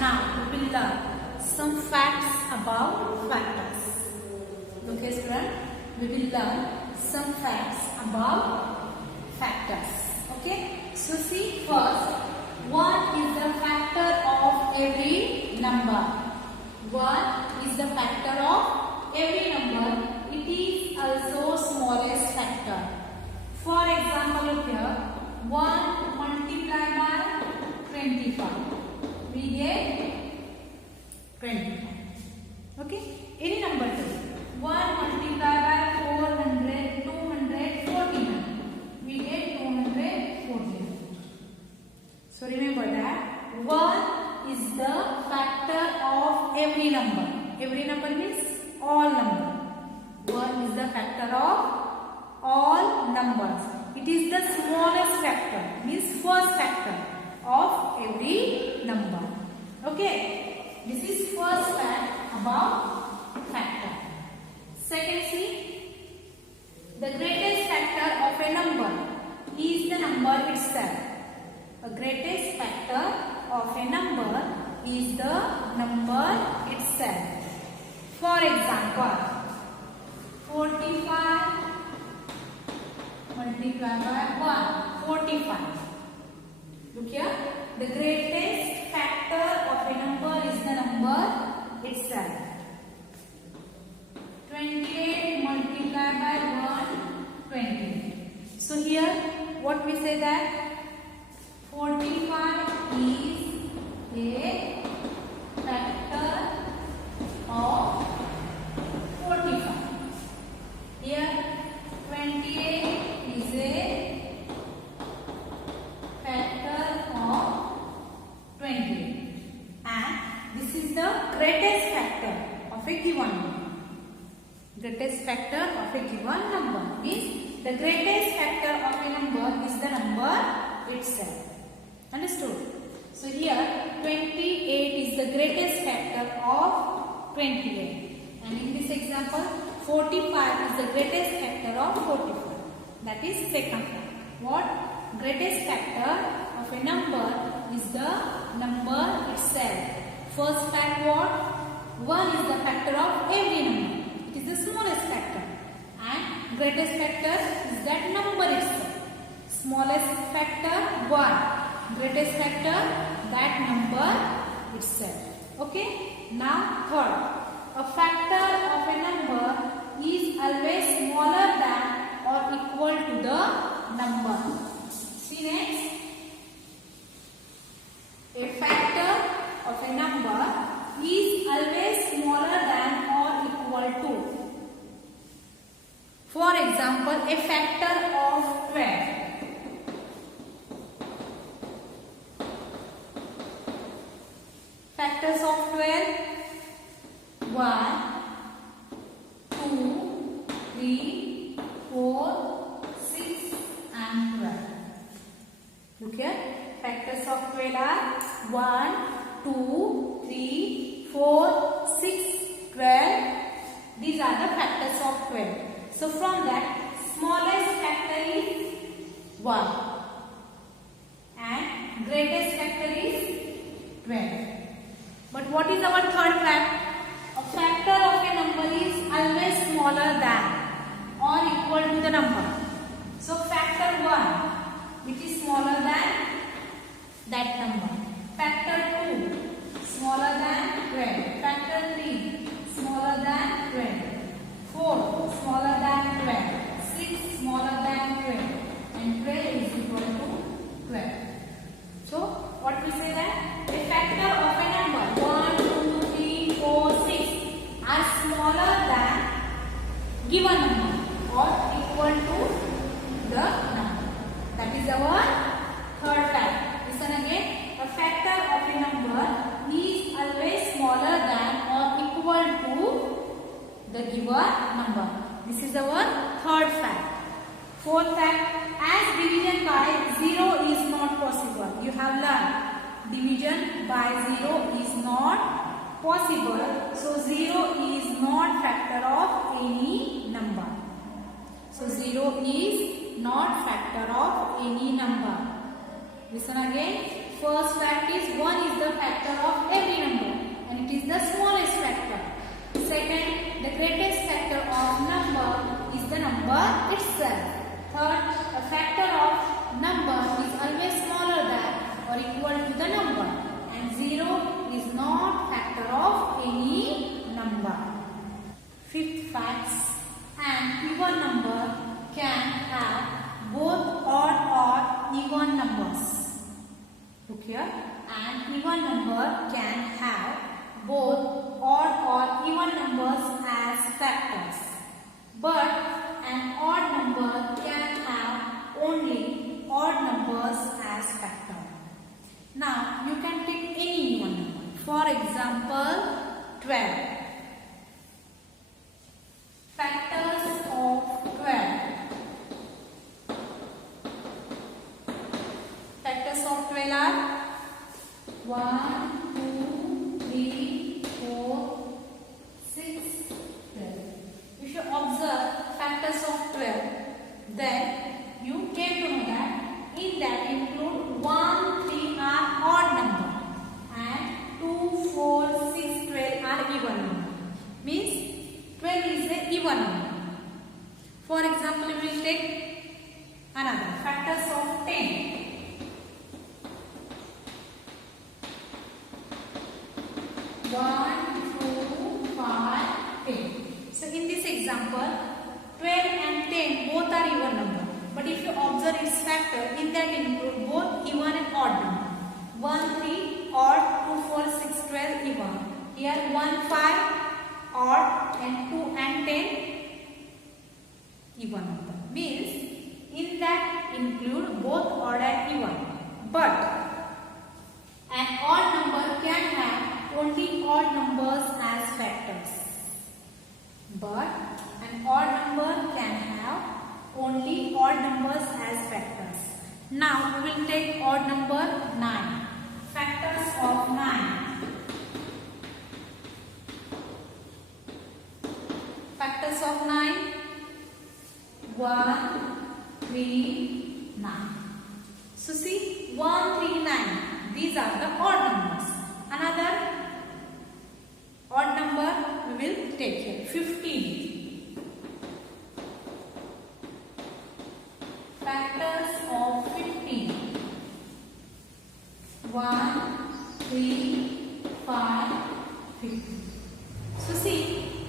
Now we will learn some facts about factors. Okay student, we will learn some facts about factors. Okay, so see first, what is the factor of every number? What is the factor of every number? It is also smallest factor. For example, look here, 1 multiplied by 25, we get 25. Okay, any number too. 1 multiplied by 400, 249, we get 249. So remember that 1 is the factor of every number. Every number means all number. 1 is the factor of all numbers. It is the smallest factor, means first factor of every number. Okay, this is first fact about factor. Second, see, the greatest factor of a number is the number itself. The greatest factor of a number is the number itself. For example, 45 multiplied by 1, 45. Look here, the greatest factor of a number is the number itself. 28 multiplied by 1, 20. So here, what we say that 45 is a factor of 45. Here, 28 is a factor of 20. And this is the greatest factor of a given number. Greatest factor of a given number means the greatest factor of a number is the number itself. Understood? So here 28 is the greatest factor of 28. And in this example 45 is the greatest factor of 45. That is second fact. What? Greatest factor of a number is the number itself. First fact what? 1 is the factor of every number. It is the smallest factor. And greatest factor is that number itself. Smallest factor 1. Greatest factor that number itself. Okay. Now third, a factor of a number is always smaller than or equal to the number. See next. A factor of a number is always smaller than or equal to. For example, a factor of 12. Factors of 12. 1, 2, 3, 4, 6 and 12. Look here. Factors of 12 are 1, 2, 3, 4, 6, 12. These are the factors of 12. So from that, smallest factor is 1 and greatest factor is 12. But what is our third fact? A factor of a number is always smaller than or equal to the number. So factor 1, which is smaller than that number. Factor 2, smaller than 12. Factor 3, smaller than 12. 4, smaller than 12. 6, smaller than 12. And 12 is equal to 12. So what we say that? A factor of a number 1, 2, 3, 4, 6 are smaller than given number or equal to the number. That is our third fact. Listen again. A factor of a number is always smaller than or equal to the given number. This is our third fact. Fourth fact, as division by 0 is not possible. You have learned division by 0 is not possible. So 0 is not factor of any number. So 0 is not factor of any number. Listen again. First fact is 1 is the the factor of every number and it is the smallest factor. Second, the greatest factor of number is the number itself. Third, a factor of number is always smaller than or equal to the number, and 0 is not factor of any number. Fifth facts, an even number can have both odd or even numbers. Look here, an even number can have both odd or even numbers as factors, but an odd number can have only odd numbers as factor. Now you can take any even number. For example, 12. Factors of 12. Factors of 12 are 1, 2, 3, 4, 6, 12. If you observe factors of 12, then you came to know that in that include 1, 3 are odd number and 2, 4, 6, 12 are even number. Means 12 is a even number. For example, we will take another factors of 10. 1, 2, 5, 10. So in this example, 12 and 10 both are even number. But if you observe its factor, in that include both even and odd number. 1, 3 odd, 2, 4, 6, 12 even. Here 1, 5 odd and 2 and 10 even number. Means in that include both odd and even. But an odd number can have only odd numbers as factors. But an odd number can have only odd numbers as factors. Now we will take odd number 9. Factors of 9. Factors of 9. 1, 3, 9. So see, 1, 3, 9. These are the odd numbers. Another odd number we will take here. 15. Factors of 15. 1, 3, 5, 15. So see,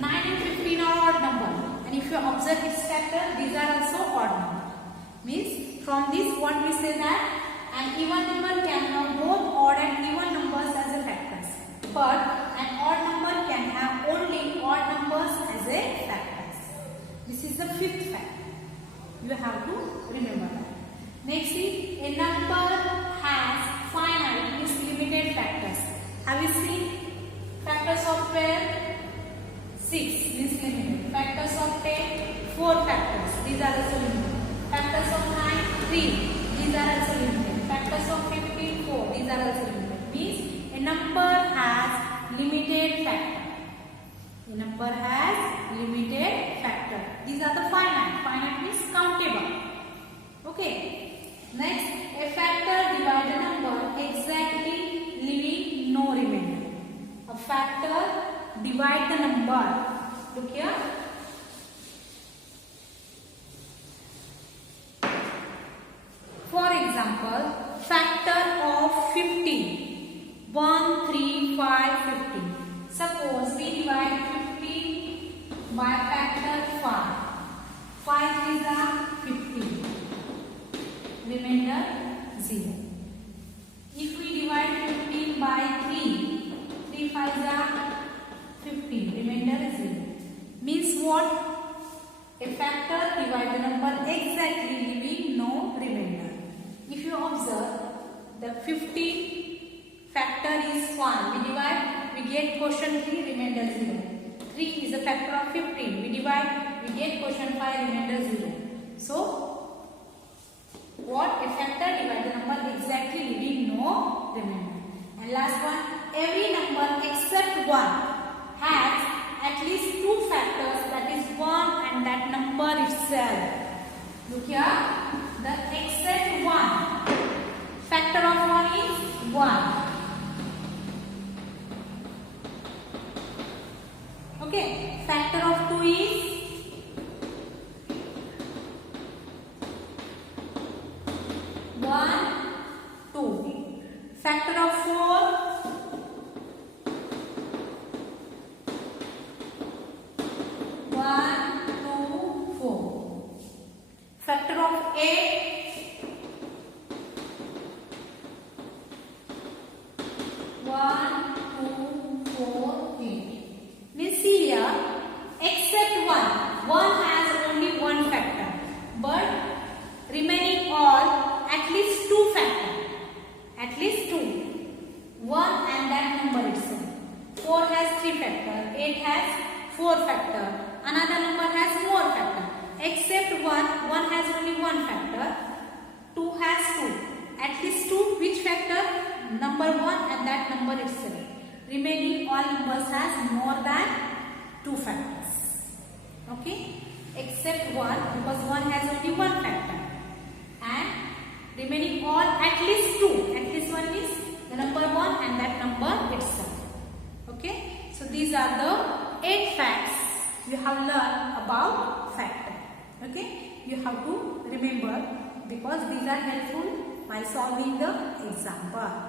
9 and 15 are odd number. And if you observe its factor, these are also odd number. Means from this what we say that an even number can have both odd and even numbers as a factors. But an odd number can have only odd numbers as a factors. This is the fifth fact. You have to remember that. Next is a number has finite, means limited factors. Have you seen factors of 12? 6 means limited. Factors of 10, 4 factors. These are also limited. Factors of 9, 3. These are also limited. Factors of 15, 4. These are also limited. Means a number has limited factor. A number has limited factor. These are the finite. Finite means countable. Okay. Next, a factor divides a number exactly, leaving no remainder. A factor divide the number. Look here. For example, factor of 15. 1, 3, 5, 15. Suppose we divide 15 by factor 5. 5 is a 15. Remainder 0. If we divide 15 by 3, 3 5 is a 15. Remainder 0. Means what? A factor divides the number exactly, leaving no remainder. If you observe, the 15 factor is 1. We divide, we get quotient 3, remainder 0. 3 is a factor of 15. We divide, we get quotient 5, remainder 0. So, what? A factor divides the number exactly, leaving no remainder. And last one, every number except 1 has at least 2 factors, that is 1 and that number itself. Look here, the except 1. Factor of 1 is 1. Okay, factor of 2 is 1, 2. Factor of 4, 1, 2, 4. Factor of 8, 1, 2, 4, 8. We see here, except 1 has only one factor, but remaining all at least 2 factor. At least 2. 1 and that number itself. 4 has 3 factor, 8 has 4 factor, another number has more factor. Except 1 has only one factor, 2 has 2. At least 2, which factor? Number 1 and that number itself. Remaining all numbers has more than 2 factors. Okay? Except 1, because 1 has only one factor. And remaining all at least 2. At least 1 is the number 1 and that number itself. Okay? So these are the 8 facts you have learned about factor. Okay? You have to remember because these are helpful while solving the example.